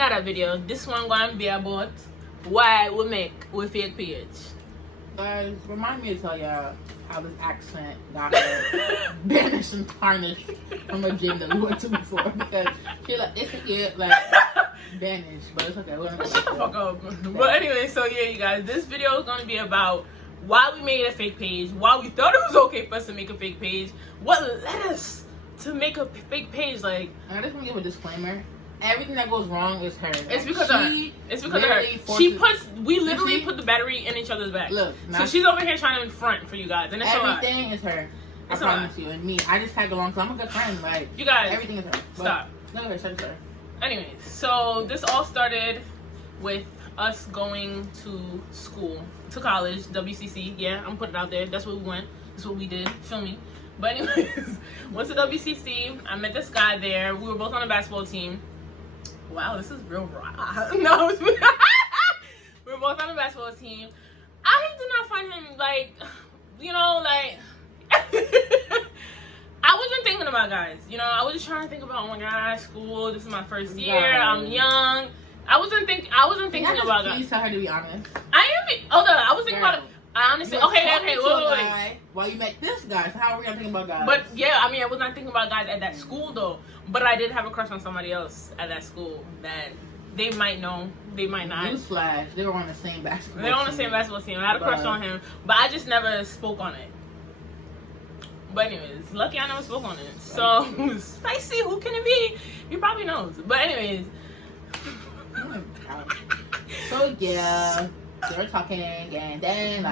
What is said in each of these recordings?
another video. This one gonna be about why we make with fake page. Guys, remind me to tell y'all how this accent got banished and tarnished from a gym that we went to before, because she like it's like banished, but it's okay. Shut the fuck up. But anyway, so yeah, you guys, this video is gonna be about why we made a fake page, why we thought it was okay for us to make a fake page, what led us to make a fake page. Like, I just want to give a disclaimer. Everything that goes wrong is her. It's because of her. It's because of her. We literally put the battery in each other's back. Look, so she's over here trying to front for you guys, and it's everything is her. I promise you. And me, I just tag along because I'm a good friend. Like, you guys, everything is her. Stop. No, shut her. Anyways, so this all started with us going to school, to college, WCC. Yeah, I'm putting it out there. That's what we went. That's what we did. Feel me? But anyways, went to WCC. I met this guy there. We were both on a basketball team. Wow, this is real raw. No, we were both on a basketball team. I did not find him, like, you know, like, I wasn't thinking about guys. You know, I was just trying to think about, oh my God, school. This is my first year. I'm young. I wasn't thinking about guys. Please tell her to be honest. I was thinking about it. I honestly, okay, wait. Well, you met this guy, so how are we gonna think about guys? But yeah, I mean, I was not thinking about guys at that school though. But I did have a crush on somebody else at that school that they might know, they might not. Newsflash, they were on the same basketball team. They were on the same basketball team. I had a crush on him, but I just never spoke on it. But anyways, lucky I never spoke on it. So spicy, who can it be? You probably knows. But anyways. So yeah. They're talking and then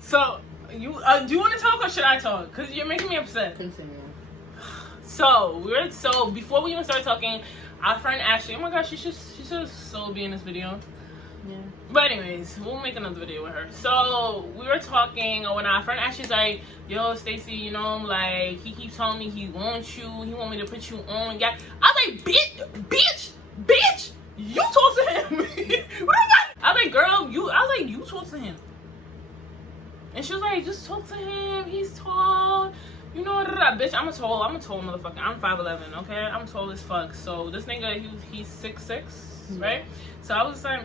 So do you want to talk or should I talk? Because you're making me upset. Continue. So before we even start talking, our friend Ashley, oh my gosh, she should so be in this video. Yeah. But anyways, we'll make another video with her. So we were talking when our friend Ashley's like, yo, Stacy, you know, like he keeps telling me he wants you, he want me to put you on. Yeah. I was like, bitch, you talk to him. What I was like, girl, you talk to him. And she was like, just talk to him. He's tall. You know, bitch, I'm a tall motherfucker. I'm 5'11", okay? I'm tall as fuck. So this nigga, he's 6'6", right? So I was like,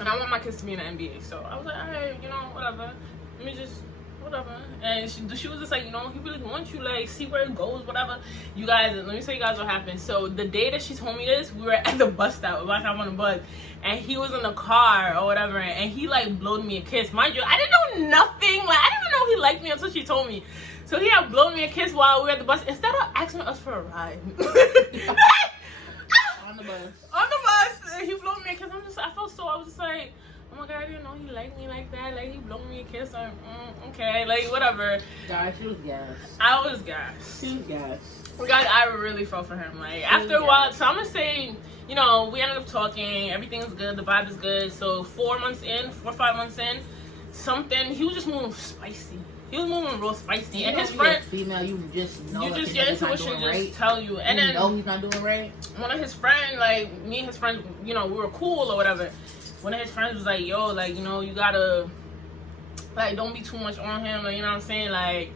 and I want my kids to be in the NBA. So I was like, all right, you know, whatever. Let me just, whatever. And she was just like, you know, he really wants you, like, see where it goes, whatever. You guys, let me tell you guys what happened. So the day that she told me this, we were at the bus stop, about time on the bus, and he was in the car or whatever, and he like blowed me a kiss. Mind you, I didn't know nothing. Like, I didn't even know he liked me until she told me. So he had blown me a kiss while we were at the bus instead of asking us for a ride. On the bus. And he blew me a kiss. I was just like, oh my God, I didn't know he liked me like that. Like, he blew me a kiss. Like, okay, like, whatever. Guys, she was gassed. I was gassed. She was gassed. Guys, I really felt for him. Like, after a while, so I'm gonna say, you know, we ended up talking. Everything is good. The vibe is good. So 4 or 5 months in, he was just moving spicy. He was moving real spicy. And his friend, female, you just know. You just get intuition, just tell you. And then, know he's not doing right. One of his friends, like, me and his friends, you know, we were cool or whatever. One of his friends was like, yo, like, you know, you gotta, like, don't be too much on him. Like, you know what I'm saying? Like,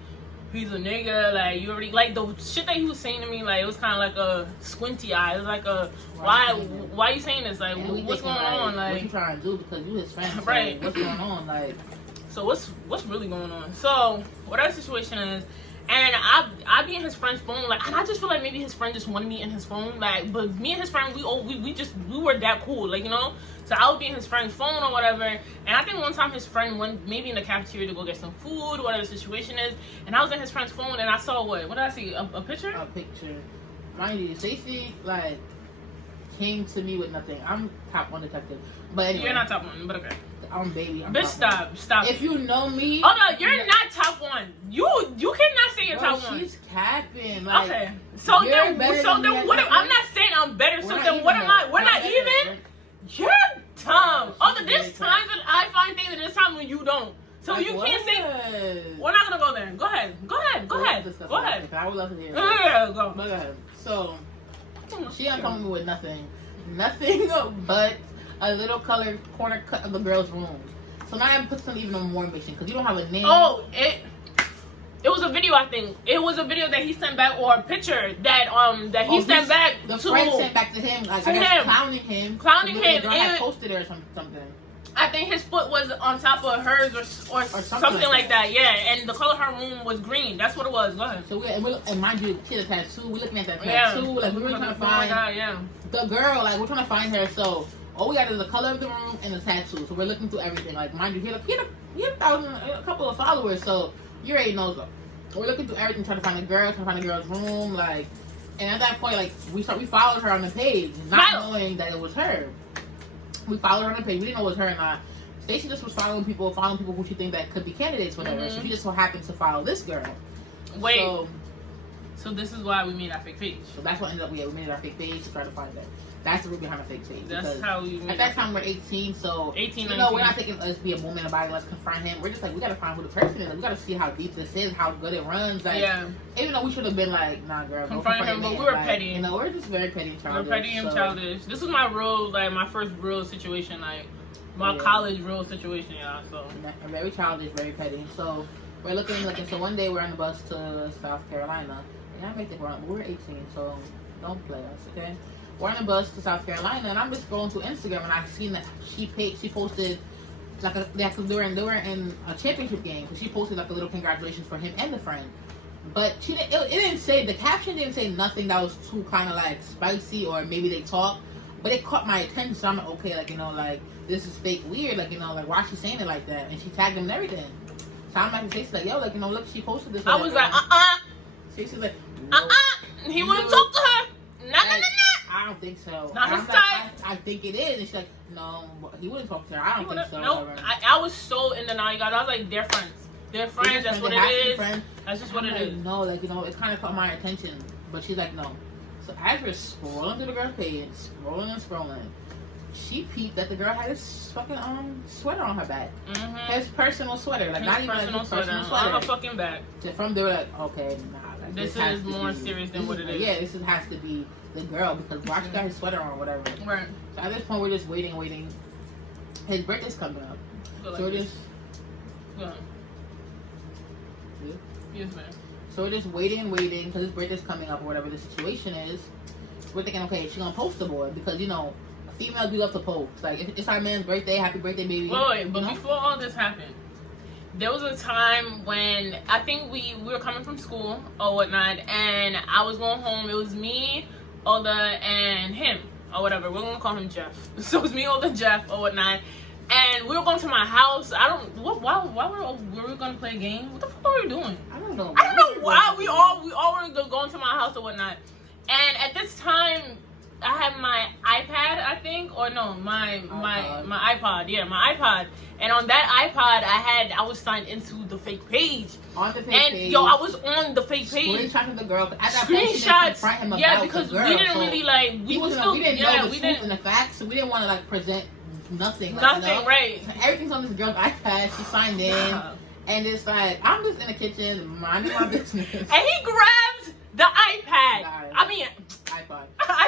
he's a nigga. Like, you already, like, the shit that he was saying to me, like, it was kind of like a squinty eye. It was like a, why you saying this? Like, what's going on? Like, what you trying to do? Because you his friend. Right. So what's going on? Like, so what's really going on? So whatever the situation is, and I be in his friend's phone, like, and I just feel like maybe his friend just wanted me in his phone, like, but me and his friend, we were that cool, like, you know. So I would be in his friend's phone or whatever, and I think one time his friend went maybe in the cafeteria to go get some food, whatever the situation is, and I was in his friend's phone and I saw what did I see? A picture? A picture. Mind you, Stacey, like, came to me with nothing. I'm top 1 detective, but anyway. You're not top 1, but okay. I'm baby. Bitch, stop. If you know me, oh no, you're not top 1. You cannot say you're top 1. She's capping. Like, okay. So then what? I'm not saying I'm better. So then what am I? We're not even. You're dumb. Oh, there's times when I find things, and there's times when you don't. So like, you can't say. We're not gonna go there. Go ahead. I would love to hear. Yeah, go. Go ahead. So she ain't coming with nothing but a little colored corner cut of the girl's room. So now I put some even more mission because you don't have a name. Oh, It was a video, I think. It was a video that he sent back, or a picture that he sent back. The friend sent back to him, like, clowning him. The girl had posted it or something. I think his foot was on top of hers or something like that. Yeah, and the color of her room was green. That's what it was. Go ahead. So and mind you, she had a tattoo. We're looking at that tattoo. Like, we were trying to find the girl. Like, we're trying to find her. So all we got is the color of the room and the tattoo. So we're looking through everything. Like, mind you, he had a couple of followers. So you already know though. We're looking through everything, trying to find a girl, trying to find a girl's room, like. And at that point, like, we followed her on the page, not knowing that it was her. We followed her on the page. We didn't know it was her or not. Stacey just was following people who she think that could be candidates, whatever. So she just so happened to follow this girl. Wait. So this is why we made our fake page. So that's what ended up. We made our fake page to try to find that. That's the root behind the fake page. That's how we made. At that time, we're 18, so 18. You know, we're not thinking let's be a woman about it. Let's confront him. We're just like, we gotta find who the person is. We gotta see how deep this is, how good it runs. Like, even though we should have been like, nah, girl, confront him, but we were petty. You know, we're just very petty and childish. We're petty and childish. This was my first real situation, like my college real situation, y'all. So very childish, very petty. So we're looking. So one day we're on the bus to South Carolina. And I make it wrong. We're 18, so don't play us, okay? We're on the bus to South Carolina, and I'm just scrolling through Instagram, and I seen that she posted like they were in a championship game, so she posted like a little congratulations for him and the friend. But she didn't. It didn't say, the caption didn't say nothing that was too kind of like spicy, or maybe they talked. But it caught my attention, so I'm like, okay, like, you know, like, this is fake weird, like, you know, like, why is she saying it like that? And she tagged him and everything. So I'm like, Stacey, like, yo, like, you know, look, she posted this. I was like, Stacey's like, he wouldn't talk to her. No. I don't think so. Not his type. I think it is. And she's like, no, he wouldn't talk to her. I don't think so. Nope. I was so in the now, you guys. I was like, they're friends. They're friends. That's what it is. That's just what it is. No, like, you know, it kind of caught my attention. But she's like, no. So as we're scrolling through the girl's page, scrolling, she peeped that the girl had this fucking sweater on her back. Mm-hmm. His personal sweater, like, not even like his personal sweater on her fucking back. From there, like, okay, nah. Like, this is more serious than what it is. Yeah, this has to be the girl, because Rocky got his sweater on, whatever. Right. So at this point, we're just waiting. His birthday's coming up. So we're just. Yes, ma'am. So we're just waiting, because his birthday's coming up, or whatever the situation is. We're thinking, okay, she's gonna post the boy, because, you know, females do love to post. Like, if it's our man's birthday, happy birthday, baby. Wait, but before all this happened, there was a time when I think we were coming from school or whatnot, and I was going home. It was me, Ola, and him, or whatever. We're gonna call him Jeff. So it was me, Ola, Jeff, or whatnot. And we were going to my house. Why were we gonna play a game? What the fuck were we doing? I don't know why we all were going to my house or whatnot. And at this time, I had my iPad, I think, or no, my iPod. Yeah, my iPod. And on that iPod, I was signed into the fake page. On the fake page. Yo, I was on the fake page. Screenshots of the girl. At that Screenshots. Point, him Yeah, because the girl, we didn't really like. We didn't know the truth and the facts, so we didn't want to like present nothing. Like, nothing, you know? right? So everything's on this girl's iPad. She signed in, and it's like I'm just in the kitchen minding my business. And he grabs the iPad. iPod.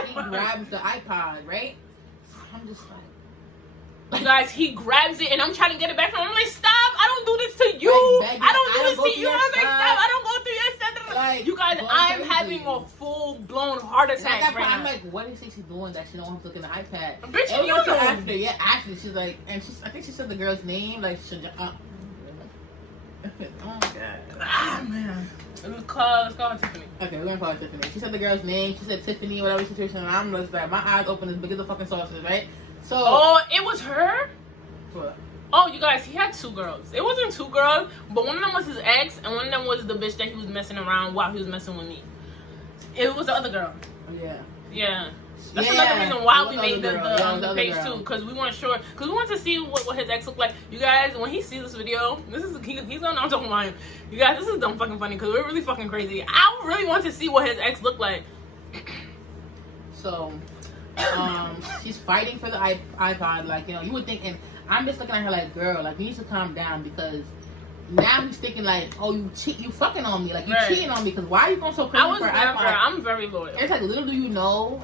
He grabs the iPod, right? I'm just like. You guys, he grabs it and I'm trying to get it back from him. I'm like, stop! I don't do this to you. Like, I don't do this to you. I'm like, stop! I don't go through your stuff. Like, you guys, I'm having a full blown heart attack right now. I'm like, what is she doing that she don't want to look in the iPad? Bitch, you know. After she's like, and I think she said the girl's name. Like, oh my god. Ah man. Let's call her Tiffany. Okay, we're gonna call her Tiffany. She said the girl's name. She said Tiffany, whatever situation. And I'm just like, my eyes open as big as the fucking saucers, right? So. Oh, it was her? What? Oh, you guys, he had two girls. It wasn't two girls, but one of them was his ex, and one of them was the bitch that he was messing around while he was messing with me. It was the other girl. Yeah. Yeah. That's another reason why we made the page too, because we weren't sure, because we wanted to see what his ex looked like. You guys, when he sees this video, he's gonna know I'm talking about him. You guys, this is dumb fucking funny because we're really fucking crazy. I really want to see what his ex looked like. So, she's fighting for the iPod, like, you know, you would think, and I'm just looking at her like, girl, like, you need to calm down, because now he's thinking like, oh, you fucking on me, like, you cheating on me, because why are you going so crazy for iPod? I'm very loyal. It's like, little do you know,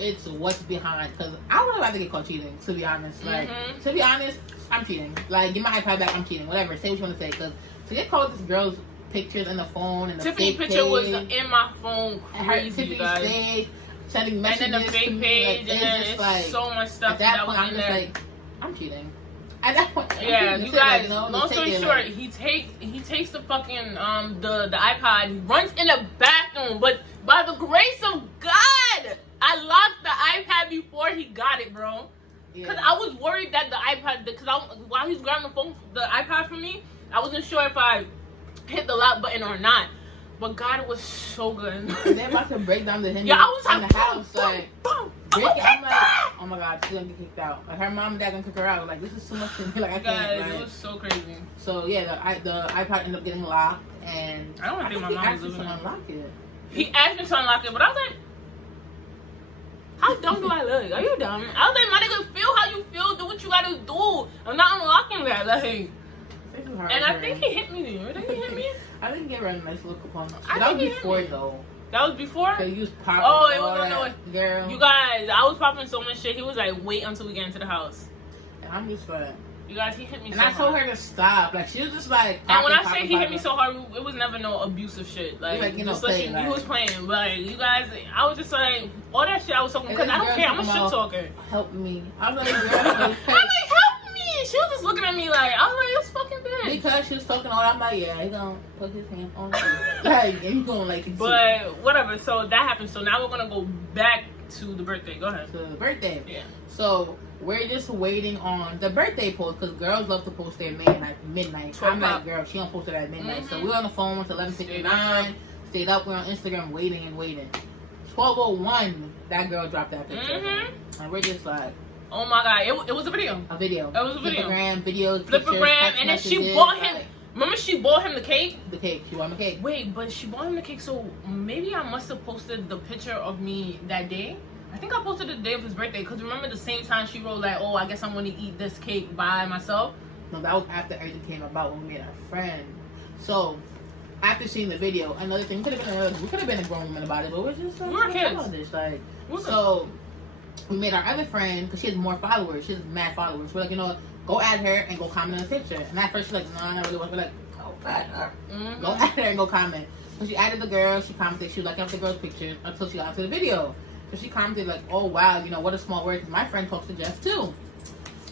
it's what's behind, because I would rather get caught cheating, to be honest. Like, to be honest, I'm cheating. Like, give my iPad back, I'm cheating, whatever, say what you want to say, because to get caught with this girl's pictures in the phone and the Tiffany fake picture was page. in my phone crazy, Tiffany's you guys. page, sending messages And then the to fake me, page, like, and then it's like, so much stuff at that that point, was I'm in just there. like, I'm cheating. At that point, Yeah, you guys. Long story short, like, he takes the fucking the iPod, he runs in the bathroom, but by the grace of God, I locked the iPad before he got it, bro. Because I was worried that the iPad, because while he was grabbing the iPad from me, I wasn't sure if I hit the lock button or not. But God, it was so good. And they're about to break down the hinges Yeah, I was in like, the house, like, I'm I'm like, oh my God, she's gonna get kicked out. Like, her mom and dad gonna kick her out. Like, this is too much for me. Like, I can't. Guys, Like, it was so crazy. So yeah, the iPod ended up getting locked, and I don't think my mom was living to it. unlock it. He asked me to unlock it, but I was like, how dumb do I look? Are you dumb? I was like, my nigga, feel how you feel. Do what you gotta do. I'm not unlocking that. Like, and I think he hit me. I think he hit me. I didn't give her a nice little coupon. I That was think he hit before me. though. That was before? So you was popping. Oh, it all was on the that, way. girl. You guys, I was popping so much shit. He was like, wait until we get into the house. And I'm just like, You guys, he hit me and so I told hard. her to stop. Like, she was just like, And when I popping, say he hit popping. me so hard, it was never no abusive shit. Like, you know, just like, he was playing. But like, you guys, I was just like, all that shit I was talking, because I don't care. I'm a shit talker. Help me. I was like, I'm girl, like, help me. She was just looking at me like, I was like, this fucking bitch. because she was talking all that, I'm like, yeah, he gonna put his hand on me. Like, and he gonna like, But whatever. So that happened. So now we're gonna go back to the birthday. Go ahead. to the birthday. Yeah. So we're just waiting on the birthday post because girls love to post their man at midnight. I'm like, girl, she don't post it at midnight. So we're on the phone until 11:59. Stayed up. We're on Instagram waiting and waiting. 12:01, that girl dropped that picture, and we're just like, oh my God, it was a video. a video. It was a video. Flippergram, videos, Flippergram, and then she bought him. Remember, she bought him the cake. The cake. She bought him the cake. Wait, but she bought him the cake. So maybe I must have posted the picture of me that day. I think I posted the day of his birthday because remember the same time she wrote like, oh, I guess I'm going to eat this cake by myself. No, that was after everything came about when we made our friend. So after seeing the video, another thing we could have been a grown woman about it, but we're just we were kids. Like, so we made our other friend because she has more followers. She has mad followers. We're like, you know, go add her and go comment on the picture. And at first she's like, no, I really want. We're like, go add her. Go add her and go comment. So she added the girl. She commented. She was liking up the girl's picture until she got into the video. So she commented like, oh wow, you know, what a small word. Because my friend posted Jeff too.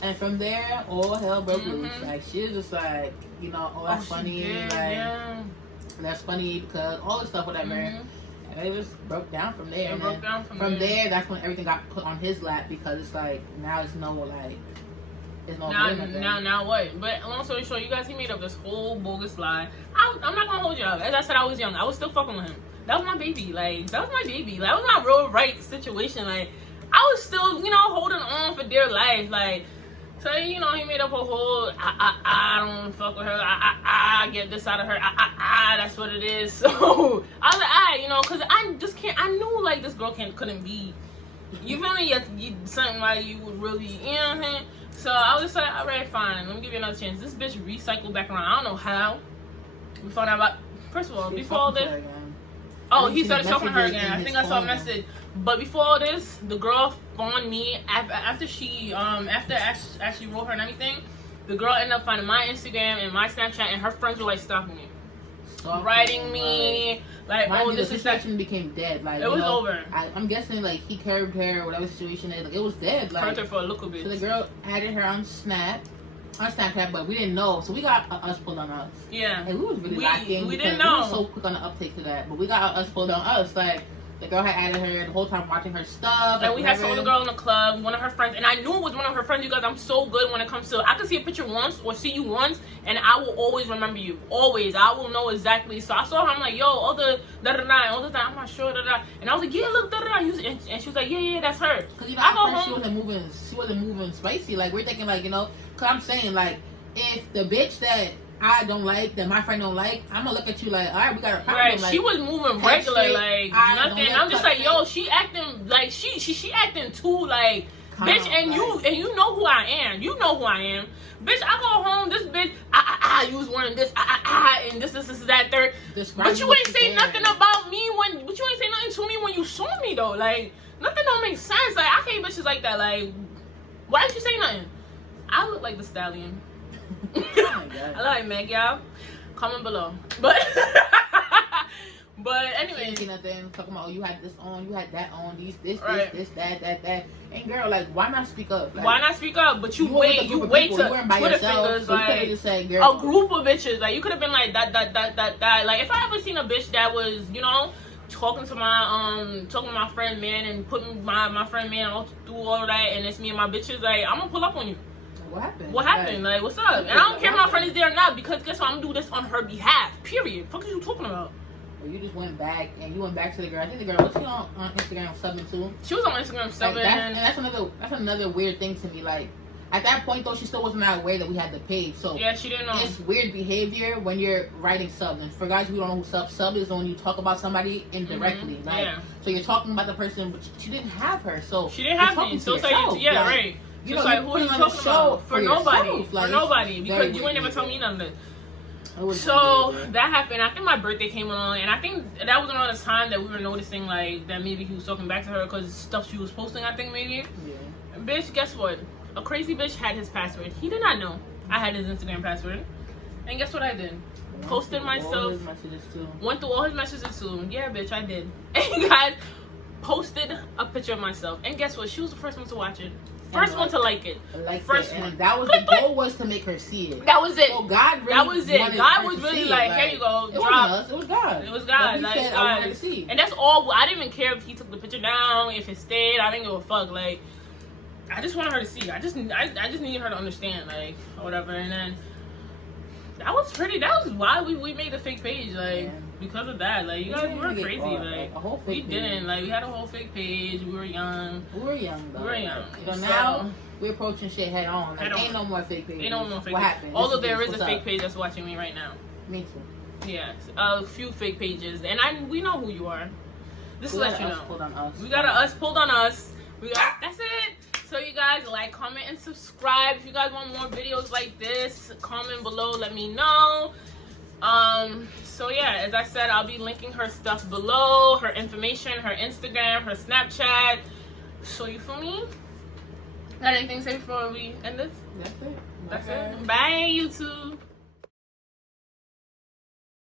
And from there, all hell broke loose. Like, she was just like, you know, oh, that's funny. Did, like, yeah. that's funny because all this stuff, whatever. And it just broke down from there. It broke down from there, that's when everything got put on his lap because it's like, now it's no, like, it's no now what? But long story short, you guys, he made up this whole bogus lie. I'm not gonna hold you up. As I said, I was young. I was still fucking with him. That was my baby. Like, that was my baby. Like, that was my real right situation. Like, I was still, you know, holding on for dear life. Like, so, you know, he made up a whole, I don't fuck with her. I get this out of her. That's what it is. So, I was like, you know, because I just can't, I knew, like, this girl couldn't be, you feel me? Something like you would really, you know what I'm saying? So, I was just like, all right, fine. Let me give you another chance. This bitch recycled back around. I don't know how. We found out about, first of all, before all this. Oh, he started talking to her again. I think I saw a message. But before all this, the girl phoned me after she actually wrote her and everything. The girl ended up finding my Instagram and my Snapchat, and her friends were like stalking me, writing me like, oh, this is that. situation became dead. Like, it was over. I'm guessing like he curved her, or whatever situation is. Like, it was dead. Like, Curved her for a little bit. So the girl added her on Snapchat, but we didn't know, so we got us pulled on us. Yeah, and we was really lacking. We didn't know. We were so quick on the uptake to that, but we got us pulled on us. Like, the girl had added her the whole time watching her stuff. And we had saw the girl in the club, one of her friends, and I knew it was one of her friends. You guys, I'm so good when it comes to, I can see a picture once or see you once, and I will always remember you. Always, I will know exactly. So I saw her. I'm like, yo, all the da da da, all the time. I'm not sure da da. And I was like, yeah, look da da da. And she was like, yeah, that's her. Because, you know, at first she wasn't moving spicy. Like, we're thinking like, you know, because I'm saying like, if the bitch that I don't like, that my friend don't like, I'm gonna look at you like, all right, we got a problem. Right, like, she was moving regular, like nothing. I'm just like, yo, she acting like she acting too like, bitch, and you know who I am. You know who I am, bitch. I go home, this bitch, you was wearing this, and this, that, third. But you ain't say nothing about me but you ain't say nothing to me when you saw me though. Like, nothing don't make sense. Like, I hate bitches like that. Like, why didn't you say nothing? I look like the stallion. Oh my God. I like Meg, y'all. Comment below. But but She anyway, didn't see nothing. Talking about, oh, you had this on, you had that on, this, Right. that. And girl, like, why not speak up? Like, why not speak up? But you were with a wait group of to people. You weren't by Twitter yourself, fingers so you could've like just said, girl, a group of bitches. Like you could have been like that. Like if I ever seen a bitch that was, you know, talking to my friend man and putting my friend man all through all of that, and it's me and my bitches, like I'm gonna pull up on you. what happened? What happened? Like what's up? And I don't care if my friend is there or not, because guess what? I'm gonna do this on her behalf. Period. Fuck are you talking about? Well, you just went back and you went back to the girl. I think the girl, was she on Instagram subbing too? She was on Instagram subbing. Like and that's another weird thing to me. Like at that point though, she still wasn't that aware that we had the page. So yeah, she didn't know. It's weird behavior when you're writing sub. And for guys who don't know who sub is, when you talk about somebody indirectly. Mm-hmm. Like, yeah. So you're talking about the person, but she didn't have her. So she didn't have me. So it's like, yeah, like, right. You know, like, who are you talking about? For nobody. Like, for nobody. Because you ain't never told me nothing. So that happened. I think my birthday came along, and I think that was around the time that we were noticing like that maybe he was talking back to her because stuff she was posting. I think maybe. Yeah. Bitch, guess what? A crazy bitch had his password. He did not know I had his Instagram password, and guess what I did? Posted myself. Went through all his messages too. Yeah, bitch, I did. And guys, posted a picture of myself, and guess what? She was the first one to watch it. First one to like it. First one. And that was the goal, was to make her see it. That was it. So God really that was it. God was really like, here you go. It wasn't us. It was God. It was God. Like, said, I wanted to see. And that's all. I didn't even care if he took the picture down, if it stayed. I didn't give a fuck. Like, I just wanted her to see. I just needed her to understand, like, or whatever. And then that was why we made a fake page, like. Yeah. Because of that, like you guys were crazy, like a whole fake we didn't, like we had a whole fake page. We were young. We were young, though. We were young. So now we're approaching shit head on. Like, ain't no more fake pages. Ain't no more fake. What happened? Although there is a fake page that's watching me right now. Me too. Yes, a few fake pages, and we know who you are. Just to let you know. Pulled on us. We got us pulled on us. That's it. So you guys like, comment, and subscribe. If you guys want more videos like this, comment below. Let me know. So yeah, as I said, I'll be linking her stuff below, her information, her Instagram, her Snapchat. So you feel me? Got anything to say before we end this? That's it. That's it. Bye, YouTube.